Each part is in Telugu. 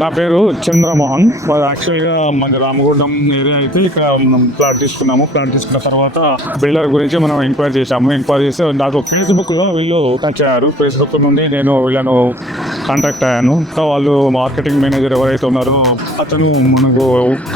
నా పేరు చంద్రమోహన్. యాక్చువల్గా మన రామగుండం ఏరియా అయితే ఇక్కడ మనం ప్లాట్ తీసుకున్నాము. ప్లాట్ తీసుకున్న తర్వాత బిల్డర్ గురించి మనం ఎంక్వైరీ చేసాము. ఎంక్వైరీ చేస్తే నాకు ఫేస్బుక్లో వీళ్ళు టచ్ అయ్యారు. ఫేస్బుక్ నుండి నేను వీళ్ళను కాంటాక్ట్ అయ్యాను. వాళ్ళు మార్కెటింగ్ మేనేజర్ ఎవరైతే ఉన్నారో అతను మనకు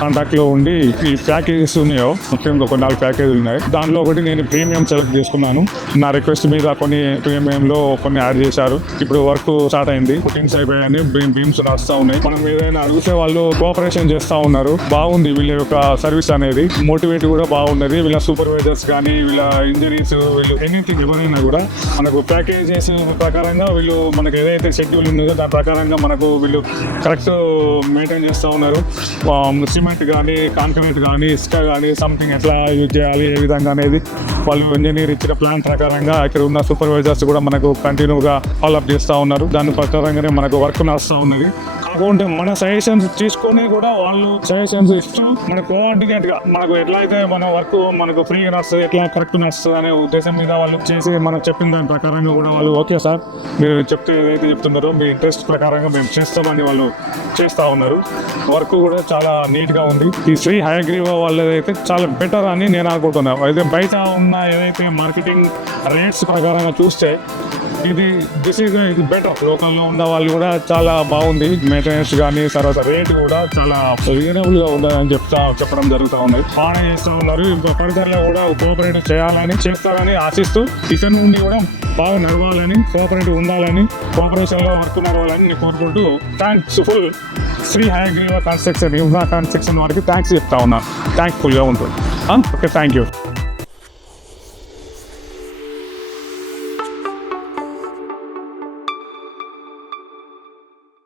కాంటాక్ట్లో ఉండి ఈ ప్యాకేజెస్ ఉన్నాయో ముఖ్యంగా ఒక 4 ప్యాకేజీలు ఉన్నాయి. దాంట్లో ఒకటి నేను ప్రీమియం సెలెక్ట్ చేసుకున్నాను. నా రిక్వెస్ట్ మీద కొన్ని ప్రీమియంలో కొన్ని యాడ్ చేశారు. ఇప్పుడు వర్క్ స్టార్ట్ అయింది. ఫుటింగ్స్ అయిపోయాయని బీమ్స్ నడుస్తూ ఉన్నాయి. మనం ఏదైనా అడిగితే వాళ్ళు కోఆపరేషన్ చేస్తూ ఉన్నారు. బాగుంది వీళ్ళ యొక్క సర్వీస్ అనేది. మోటివేట్ కూడా బాగున్నది. వీళ్ళ సూపర్వైజర్స్ కానీ వీళ్ళ ఇంజనీర్స్ వీళ్ళు ఎనీథింగ్ ఎవరైనా కూడా మనకు ప్యాకేజెస్ ప్రకారంగా వీళ్ళు మనకు ఏదైతే షెడ్యూల్ ఉన్నదో దాని ప్రకారంగా మనకు వీళ్ళు కరెక్ట్ మెయింటైన్ చేస్తూ ఉన్నారు. సిమెంట్ కానీ కాంక్రీట్ కానీ ఇసుక కానీ సంథింగ్ ఎట్లా యూజ్ చేయాలి ఏ విధంగా అనేది వాళ్ళు ఇంజనీర్ ఇచ్చిన ప్లాన్ ప్రకారంగా ఇక్కడ ఉన్న సూపర్వైజర్స్ కూడా మనకు కంటిన్యూగా ఫాలోఅప్ చేస్తూ ఉన్నారు. దాని ప్రకారంగానే మనకు వర్క్ నడుస్తూ ఉన్నది. కాకుంటే మన సజెషన్స్ తీసుకొని కూడా వాళ్ళు సజెషన్స్ ఇస్తూ మన కోఆర్డినేట్గా మనకు ఎట్లా అయితే మన వర్క్ మనకు ఫ్రీగా నడుస్తుంది ఎట్లా కరెక్ట్ నడుస్తుంది అనే ఉద్దేశం మీద వాళ్ళు చేసి మనం చెప్పిన దాని ప్రకారంగా కూడా వాళ్ళు ఓకే సార్ మీరు చెప్తే ఏదైతే చెప్తున్నారో మీ ఇంట్రెస్ట్ ప్రకారంగా మేము చేస్తామని వాళ్ళు చేస్తూ ఉన్నారు. వర్క్ కూడా చాలా నీట్గా ఉంది. ఈ శ్రీ హయగ్రీవ వాళ్ళదైతే చాలా బెటర్ అని నేను అనుకుంటున్నాను. అయితే బయట ఉన్న ఏదైతే మార్కెటింగ్ రేట్స్ ప్రకారంగా చూస్తే ఇది బెటర్. లోకల్లో ఉన్న వాళ్ళు కూడా చాలా బాగుంది. మెయింటెనెన్స్ కానీ తర్వాత రేట్ కూడా చాలా రీజనబుల్గా ఉందని చెప్పడం జరుగుతూ ఉంది. బాగానే చేస్తూ ఉన్నారు. ఇంకా ఫర్దర్లో కూడా కోఆపరేటివ్ చేయాలని చేస్తారని ఆశిస్తూ ఇతని నుండి కూడా బాగా నడవాలని కోఆపరేటివ్ ఉండాలని కోఆపరేషన్లో వర్క్ నడవాలని నేను కోరుకుంటూ thankful Shri Hayagriva construction వారికి థ్యాంక్స్ చెప్తా ఉన్నాను. థ్యాంక్ఫుల్గా ఉంటుంది. Okay, thank you.